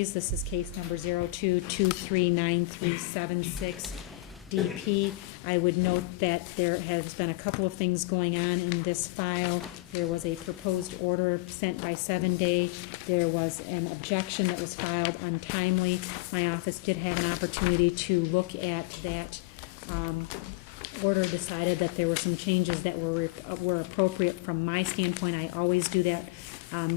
This is case number 02239376 DP. I would note that there has been a couple of things going on in this file. There was a proposed order sent by 7-day. There was an objection that was filed untimely. My office did have an opportunity to look at that order, decided that there were some changes that were appropriate from my standpoint. I always do that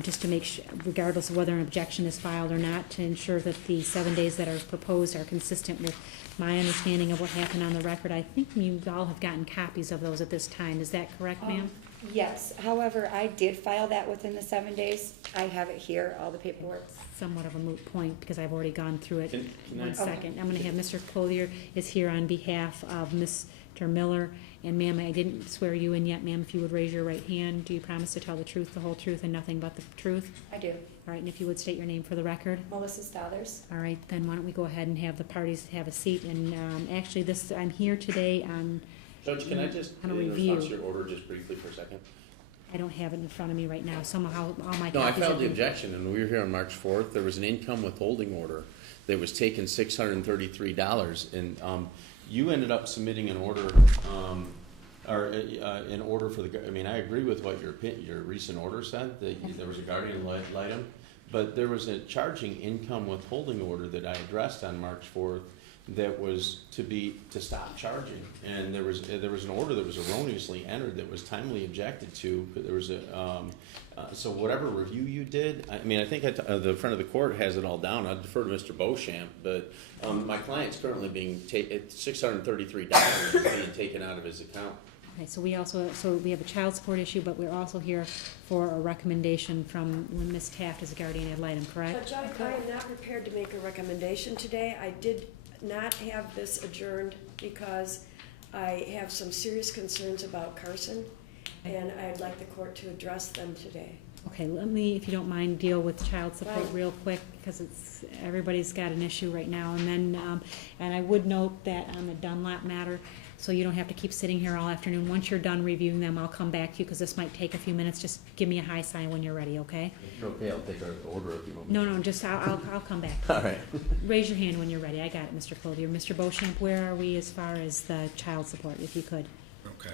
just to make sure, regardless of whether an objection is filed or not, to ensure that the 7 days that are proposed are consistent with my understanding of what happened on the record. I think you all have gotten copies of those at this time. Is that correct, ma'am? Yes, however, I did file that within the 7 days. I have it here, all the paperwork. Somewhat of a moot point because I've already gone through it. Can One I- second. I'm going to have Mr. Clothier is here on behalf of Mr. Miller. And ma'am, I didn't swear you in yet, ma'am. If you would raise your right hand, do you promise to tell the truth, the whole truth, and nothing but the truth? I do. All right, and if you would state your name for the record. Melissa Stothers. All right, then why don't we go ahead and have the parties have a seat. And actually, I'm here today on, Judge, can I just, On a in review. response to your order, just briefly for a second? I don't have it in front of me right now. Somehow, all my No, I copies filed have the been- objection, and we were here on March 4th. There was an income withholding order that was taken $633, and you ended up submitting an order, an order for the. I mean, I agree with what your recent order said, that there was a guardian litem, but there was a charging income withholding order that I addressed on March 4th that was to stop charging, and there was an order that was erroneously entered that was timely objected to. But there was so whatever review you did, I mean, I think the front of the court has it all down. I'd defer to Mr. Beauchamp, but my client's currently being $633 being taken out of his account. Okay, so we have a child support issue, but we're also here for a recommendation from Ms. Taft as a guardian ad litem, correct? Judge, I am not prepared to make a recommendation today. I did not have this adjourned because I have some serious concerns about Carson, and I'd like the court to address them today. Okay, let me, if you don't mind, deal with child support Right. real quick, because everybody's got an issue right now. And then, and I would note that on the Dunlap matter, so you don't have to keep sitting here all afternoon. Once you're done reviewing them, I'll come back to you, because this might take a few minutes. Just give me a high sign when you're ready, okay? If you're okay, I'll take our order if you want. No, just, I'll come back. All right. Raise your hand when you're ready. I got it, Mr. Clothier. Mr. Beauchamp, where are we as far as the child support, if you could? Okay.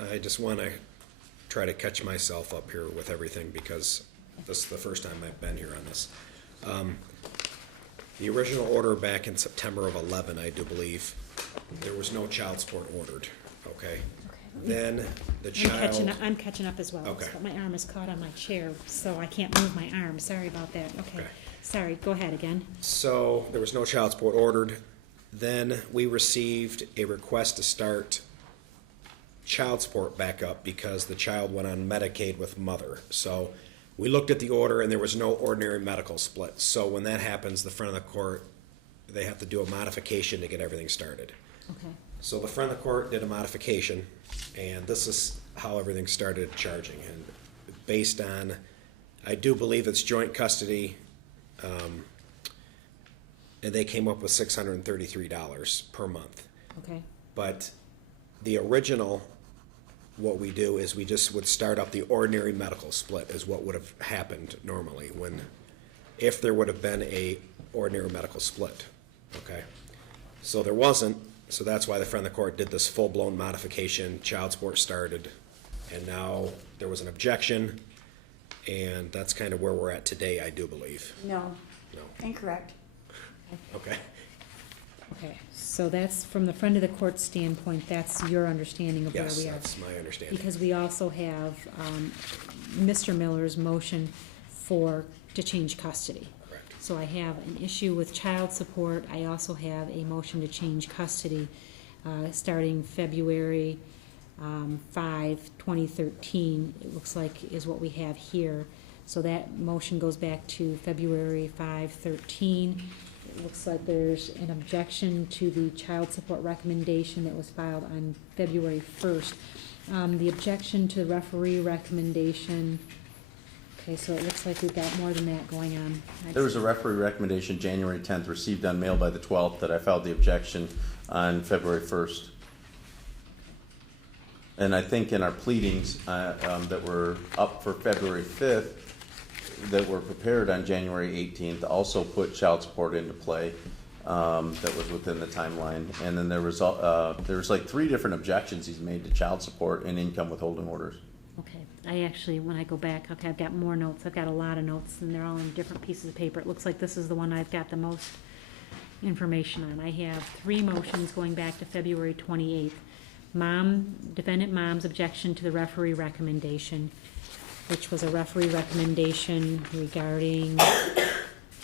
I just want to try to catch myself up here with everything because this is the first time I've been here on this. The original order back in September of 11, I do believe, there was no child support ordered, okay? Then the child... I'm catching up as well. Okay. But my arm is caught on my chair, so I can't move my arm. Sorry about that. Okay. Okay. Sorry, go ahead again. So there was no child support ordered. Then we received a request to start child support back up because the child went on Medicaid with mother. So we looked at the order and there was no ordinary medical split. So when that happens, the front of the court, they have to do a modification to get everything started. Okay. So the front of the court did a modification, and this is how everything started charging. And based on, I do believe it's joint custody, and they came up with $633 per month. Okay. But the original, what we do is we just would start up the ordinary medical split is what would have happened normally if there would have been a ordinary medical split, okay? So there wasn't, so that's why the front of the court did this full-blown modification, child support started, and now there was an objection, and that's kind of where we're at today, I do believe. No, No, incorrect. okay. Okay. So that's, from the friend of the court standpoint, that's your understanding of where Yes, we are. that's my understanding. Because we also have Mr. Miller's motion to change custody. Correct. So I have an issue with child support. I also have a motion to change custody starting February 5, 2013, it looks like is what we have here. So that motion goes back to February 5, 13. It looks like there's an objection to the child support recommendation that was filed on February 1st. The objection to the referee recommendation, okay, so it looks like we've got more than that going on. There was a referee recommendation January 10th received on mail by the 12th that I filed the objection on February 1st. And I think in our pleadings that were up for February 5th, that were prepared on January 18th also put child support into play. That was within the timeline, and then there was like 3 different objections he's made to child support and income withholding orders. Okay, I actually, when I go back, okay, I've got more notes, I've got a lot of notes, and they're all in different pieces of paper. It looks like this is the one I've got the most information on. I have 3 motions going back to February 28th. Defendant mom's objection to the referee recommendation, which was a referee recommendation regarding,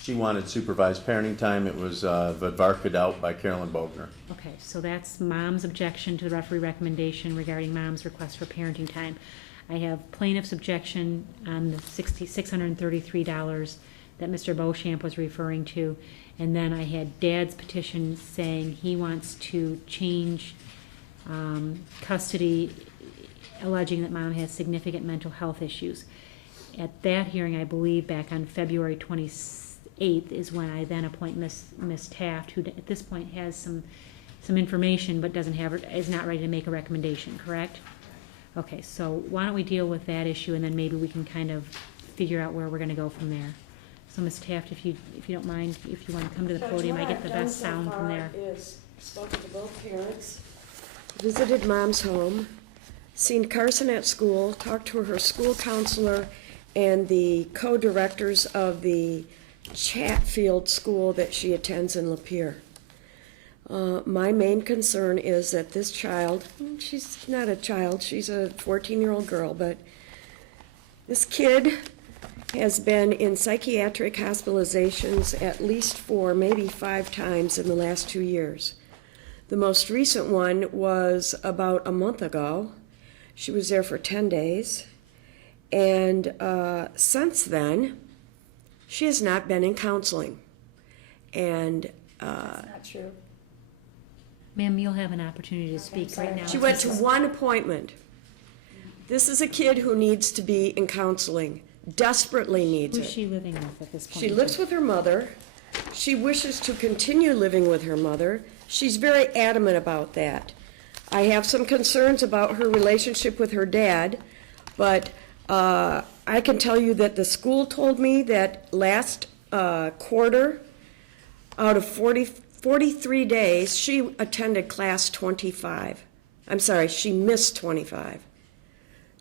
She wanted supervised parenting time. It was advocated out by Carolyn Bogner. okay, so that's mom's objection to the referee recommendation regarding mom's request for parenting time. I have plaintiff's objection on the $633 that Mr. Beauchamp was referring to. And then I had dad's petition saying he wants to change custody, alleging that mom has significant mental health issues. At that hearing, I believe back on February 28th is when I then appoint Miss Taft, who at this point has some information but is not ready to make a recommendation, correct? Okay, so why don't we deal with that issue, and then maybe we can kind of figure out where we're gonna go from there. So Ms. Taft, if you don't mind, if you wanna come to the Judge, podium, I what get the I've done best so sound from far there. is spoken to both parents, visited mom's home, seen Carson at school, talked to her school counselor and the co-directors of the Chatfield school that she attends in Lapeer. My main concern is that this child, she's not a child, she's a 14-year-old girl, but this kid has been in psychiatric hospitalizations at least 4, maybe 5 times in the last 2 years. The most recent one was about a month ago. She was there for 10 days. And since then, she has not been in counseling. And Not true. Ma'am, you'll have an opportunity to speak right now. she went to one appointment. This is a kid who needs to be in counseling, desperately needs Who's it. she living with at this point? She lives with her mother. She wishes to continue living with her mother. She's very adamant about that. I have some concerns about her relationship with her dad, but I can tell you that the school told me that last quarter, out of 43 days, she attended class 25. I'm sorry, she missed 25.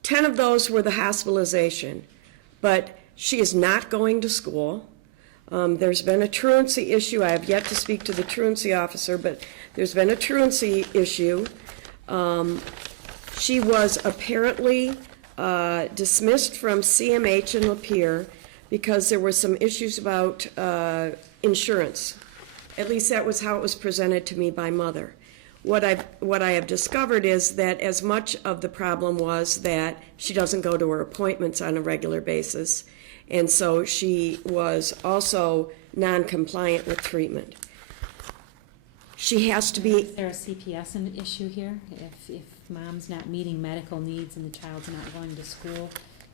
10 of those were the hospitalization, but she is not going to school. There's been a truancy issue. I have yet to speak to the truancy officer, but there's been a truancy issue. She was apparently dismissed from CMH in Lapeer because there were some issues about insurance. At least that was how it was presented to me by mother. What I have discovered is that as much of the problem was that she doesn't go to her appointments on a regular basis, and so she was also non-compliant with treatment. She has to be, Is there a CPS issue here? If mom's not meeting medical needs and the child's not going to school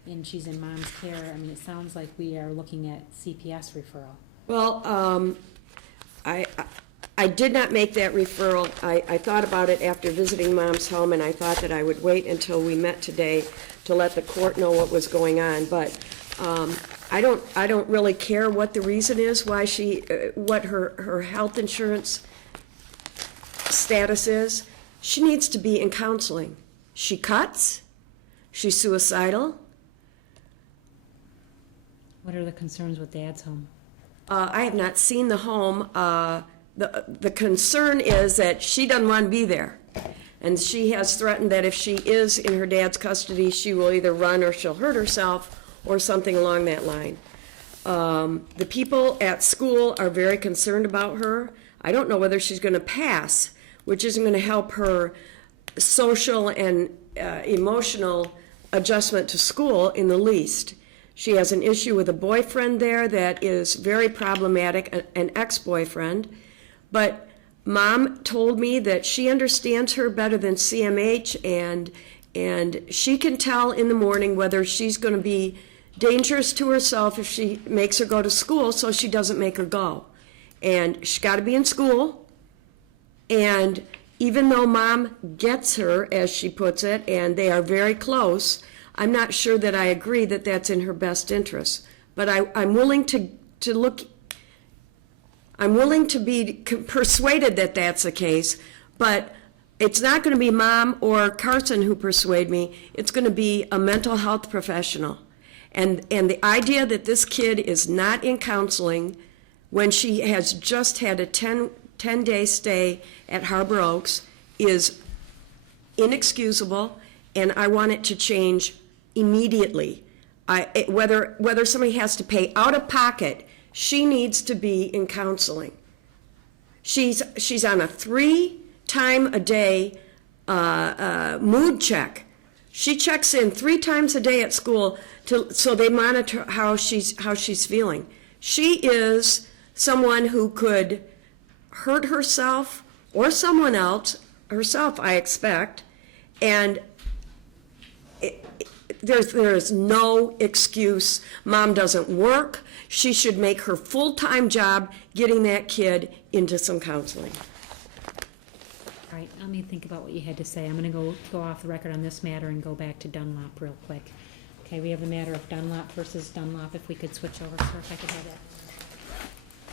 and she's in mom's care, I mean, it sounds like we are looking at CPS referral. well, I did not make that referral. I thought about it after visiting mom's home, and I thought that I would wait until we met today to let the court know what was going on. But I don't really care what the reason is, why what her health insurance status is. She needs to be in counseling. She cuts. She's suicidal. What are the concerns with dad's home? I have not seen the home. The concern is that she doesn't want to be there. And she has threatened that if she is in her dad's custody, she will either run or she'll hurt herself or something along that line. The people at school are very concerned about her. I don't know whether she's going to pass, which isn't going to help her social and emotional adjustment to school in the least. She has an issue with a boyfriend there that is very problematic, an ex-boyfriend. But Mom told me that she understands her better than CMH, and she can tell in the morning whether she's going to be dangerous to herself if she makes her go to school, so she doesn't make her go. And she's got to be in school. And even though Mom gets her, as she puts it, and they are very close, I'm not sure that I agree that that's in her best interest. but I'm willing to look, I'm willing to be persuaded that that's the case, but it's not going to be Mom or Carson who persuade me. It's going to be a mental health professional. And the idea that this kid is not in counseling when she has just had a 10-day stay at Harbor Oaks is inexcusable, and I want it to change immediately. Whether somebody has to pay out of pocket, she needs to be in counseling. She's on a 3-time-a-day mood check. She checks in 3 times a day at school so they monitor how she's feeling. She is someone who could hurt herself or someone else, herself I expect, and there is no excuse. Mom doesn't work. She should make her full-time job getting that kid into some counseling. All right, let me think about what you had to say. I'm gonna go off the record on this matter and go back to Dunlop real quick. Okay, we have the matter of Dunlop versus Dunlop. If we could switch over, sir, if I could have that.